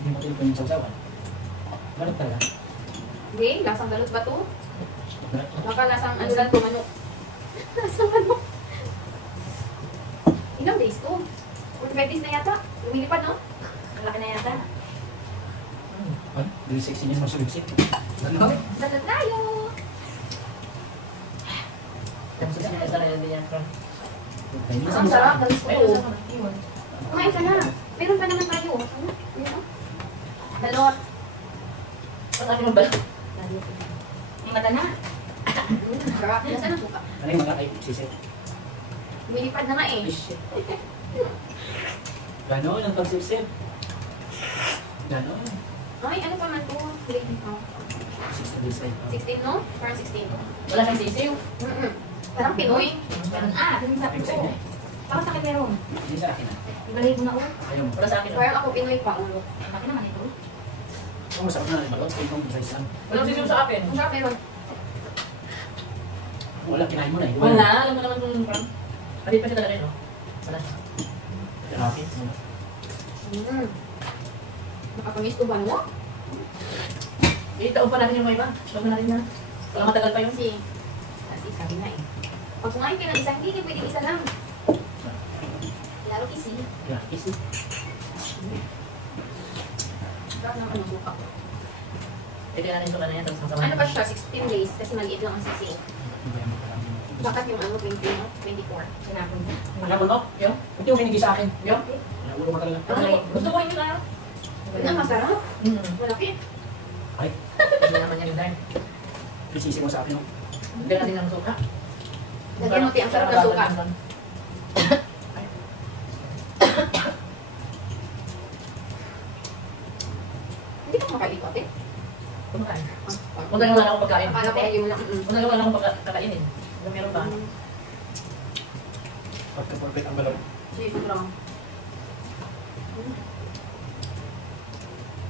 Hindi mo ito yung sausawan. Balot talaga. Hindi, lasang balot ba to? Baka lasang ano lang to, manok. Lasang manok. Ilang days to? 45 days na yata. Lumilipad, no? Ang laki na yata. Ano? Dili sexy niya masulipsik. Ano? Salad tayo! Tapos sa rin din yan. Ang sarap, dalis ko to. Kumain ka na. Meron pa naman tayo. Ano? Ano? Balot. Ang ating mo balot. May mata na. Sarap. Nasaan ang suka? Ano yung mga ay sisi? Lumilipad na nga eh. Ganon ang pagsipsip. Ganon. Ay, ano pa man to? 16 days ay. 16, no? Parang 16. Wala kang sisiw. Parang Pinoy. Ganun sabi Sa ko. inyo. Parang sa akin meron. Hindi sa akin ah. Ibalik mo na ako. Ayaw mo. Wala sa akin. Parang ako Pinoy pa ulo. Ang laki naman ito. Ang masarap na ng balot. Kung sa isang. Walang sisiw sa akin. Ang sarap meron. Wala, kinain mo na eh. Wala. Alam mo naman kung parang. Kapit pa siya talaga rin, no? Wala. Grabe. Nakakamiss ko ba mo? Itaon pa natin yung mga iba. Itaon pa natin na. Wala matagal pa yun. Kasi sabi na eh. Pag kumain ka ng isa, hindi ka pwedeng isa lang. Lalo isi. Yeah, easy. Sarap ng ano suka. Ito natin ito ka na yan. Tapos masama. Ano pa siya? 16 days kasi maliit lang ang sisi. Bakit yung ano 20, no? 24. Sinapon ko. Ano mo no? Yung? Ito yung binigay sa akin. Yung? Ulo ka talaga. Gusto ko yun na. Ano, masarap? Malaki. Ay, Hindi naman yan dahil. bisisi mo sa akin. No? Hindi natin ng suka. Lagyan mo, Ti, ang sarap ng suka. Hindi ka makain ate. Kumakain. Punta nga wala akong pagkain. Akala ko lagyan mo lang. Punta nga wala akong pagkainin. Alam meron ba? Pagka-perfect ang balot. Sige, sobrang.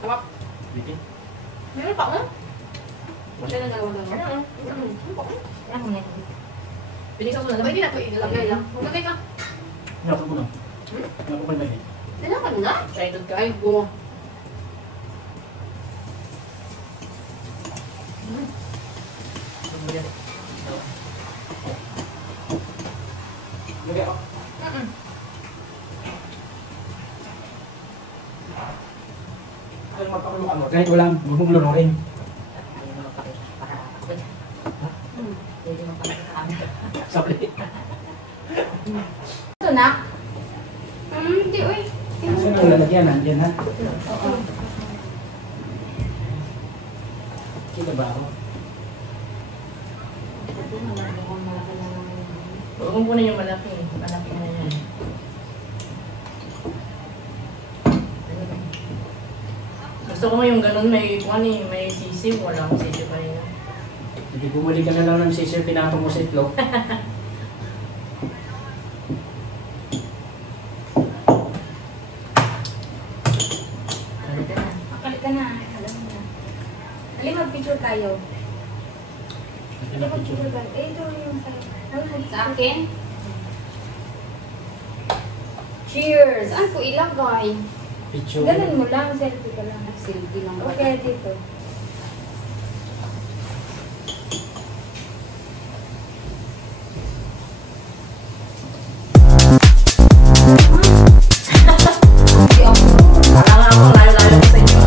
Tawak. Bitin. Meron pa, oh? Wala na dalawa-dalawa. Ano mo nito? Pinisaw ko na Pwede naman. na ito, ilagay lang. Maglagay ka. Hinapon ko na. Hinapon ko na eh. Dalaman na? Excited ka? Ay, buo. Lagay ako. Ay, magpakulo ka mo. Kahit walang, huwag mong lunurin. Ayaw mo magpakita. Para ako niya. Pwede magpakita sa amin. Sabi. Ito na? Hindi, uy. Saan ang lalagyan? Nandiyan ha? Oo. Kita ba ako? Huwag mo muna yung malaki. Malaki na yan. Gusto ko mo yung ganun, may sisiw. Wala akong sisiw pa rin. Hindi bumalik ka na lang ng sisir, pinatong mo sa itlog. Akalit ka na. Alam mo na. Alim, mag-picture tayo. Mag-picture tayo. Eh, ito yung sa akin. Cheers! Saan ko ilagay? Picture. Ganun mo lang, selfie ka lang. Selfie lang. Okay, dito. Wala nga ako, layo-layo ko sa inyo.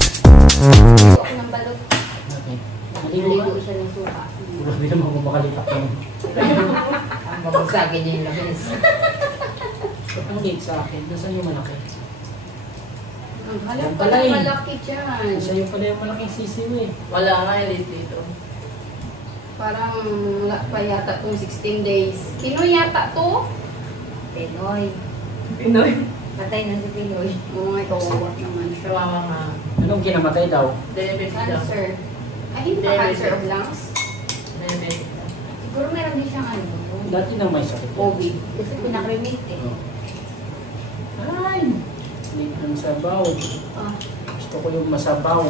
Ako ng balot. Maligo Naligo siya ng suka. Hindi naman ako makalitak yun. Ang babagsakin niya yung labis. Ang hate sa akin, nasaan yung malaki? Hala Yan pala pala eh. malaki dyan. Isa yung pala yung malaking sisiw eh. Wala nga yung late dito. Parang wala pa yata itong 16 days. Pinoy yata to? Pinoy. Pinoy. Patay na si Pinoy. Oo nga, kawawa naman siya. Kawawa nga. Anong kinamatay daw? Diabetes daw. Cancer. Ay, hindi pa cancer of lungs? Diabetes daw. Siguro meron din siyang ano. Dati nang may sakit. COVID. Kasi pinakremate eh. Oh. Ay! Need ng sabaw. Ah. Gusto ko yung masabaw.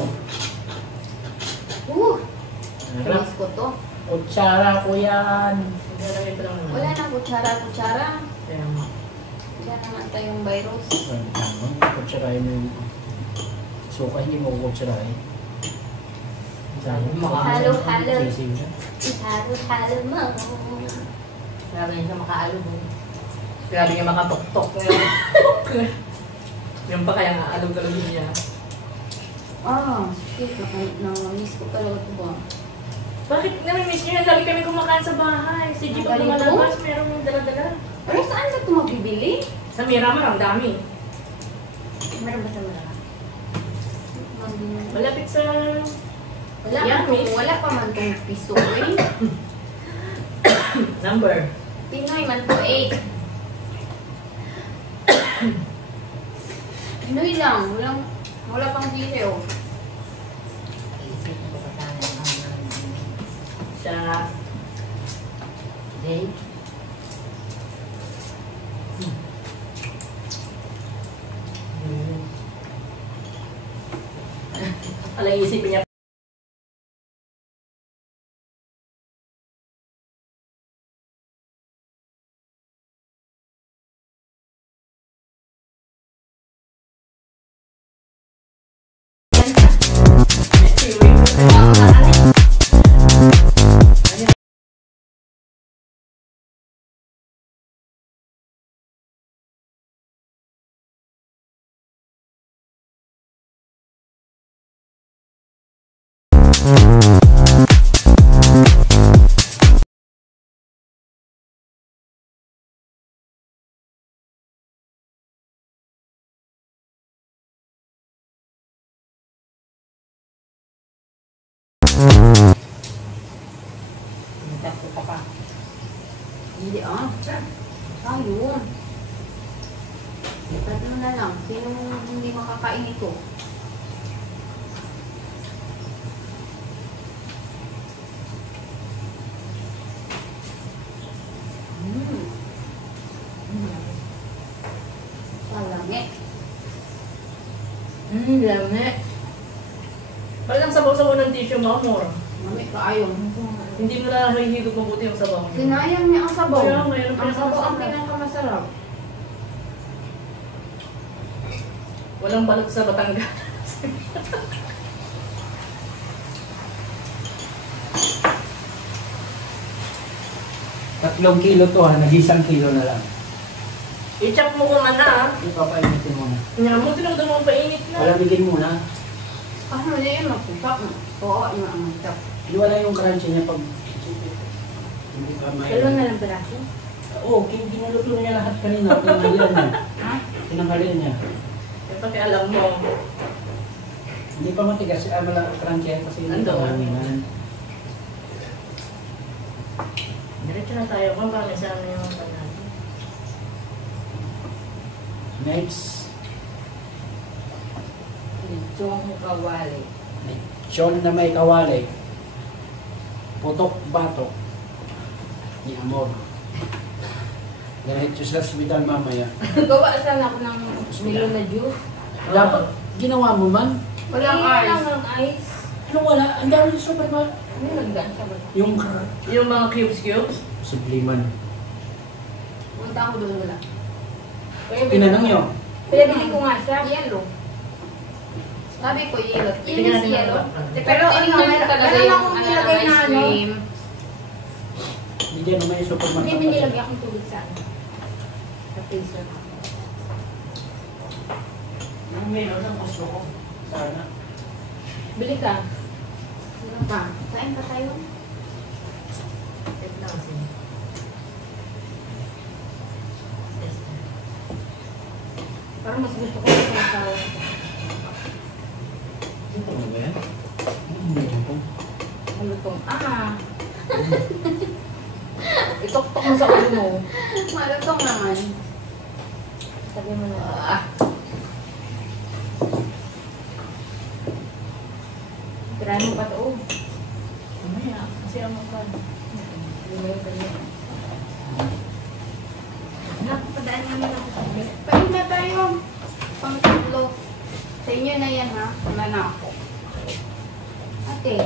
Miss ko to. Kutsara ko yan. Nilalagay ko lang naman. Wala nang kutsara-kutsara. Kaya nga. Wala naman tayong virus. Kutsarahin mo yung suka, hindi mo kutsarahin. Halo-halo. Sisiw siya. Ihalo-halo mo. Grabe niya makaalog. Grabe niya makatok-tok ngayon. Yung pa kaya aalog-alog niya. Shit. Na-miss ko talaga ito ba? Bakit nami-miss niyo yan? Lagi kami kumakain sa bahay. Si G pag lumalabas, meron yung dala-dala. Pero saan ka ito mabibili? Sa Miramar, ang dami. Meron ba sa Malaka? Malapit sa... Wala pa man itong piso eh. Number. Pinoy man po 8. Pinoy lang. Wala pang zero. Sa... Date. Alang isipin niya. Tapos ka pa. Hindi Ayun. Tatlo na lang. Sino hindi makakain ito? Salami. Lame. Parang sabaw-sabaw ng tissue, mamor. Mami, kaayon. Hindi mo na hihigop mabuti yung sabaw. Sinayang niya ang sabaw. Kaya ngayon, Ang sabaw ang pinakamasarap. pinakamasarap. Walang balot sa Batangas. 3 kilo to ha, nag-1 kilo na lang. I-chop mo kung ano ah. Ipapainitin mo na. Nga mo, tinagdan mo painit na. Palamigin muna. Ano na yun? Magpupak na. Oo, yung ang magtap. Iwala yung crunchy niya pag... Hindi pa may... Dalawa na lang piraso. Oo, ginuluto niya lahat kanina. Tinangalian niya. Ha? Tinangalian niya. Yung pati alam mo. Hindi pa matigas. Wala crunchy yan kasi hindi Ando. pa hanginan. Diretso na tayo kung bakit sa ano yung panalo. Next, Litsong kawali. lechon na may kawali. Putok batok. Ni Amor. Diretso sa hospital mamaya. Gawa sana ako ng milon na juice. Dapat ginawa mo man. Walang ice. Walang ice. Ano wala? Ang dami sa supermarket. Ano nagdaan siya ba? Yung mga cubes. Subliman. Punta ako doon wala. Tinanong nyo. Pinabili ko nga siya. Yellow. Sabi ko yellow. Tingnan Yun is natin yellow. ang- Pero ano nga talaga yung nilagay na ice ano? cream. Hindi dyan may supermarket. Hindi may nilagay akong tubig sa ano. Sa freezer. Ang meron ang gusto ko. Sana. Bili ka. Ano pa? Kain pa tayo? Wait lang kasi. Parang mas gusto ko sa tao. Ito mo ba yan? Hindi ko. Malutong. Itok-tok mo sa ulo mo. Malutong naman. Sabi mo na. Try mo pa to. Mamaya, kasi ang mga Nakapadaan naman ako sa bed. Pain na tayo. Pang tatlo. Sa inyo na yan ha. Wala na ako. Ate.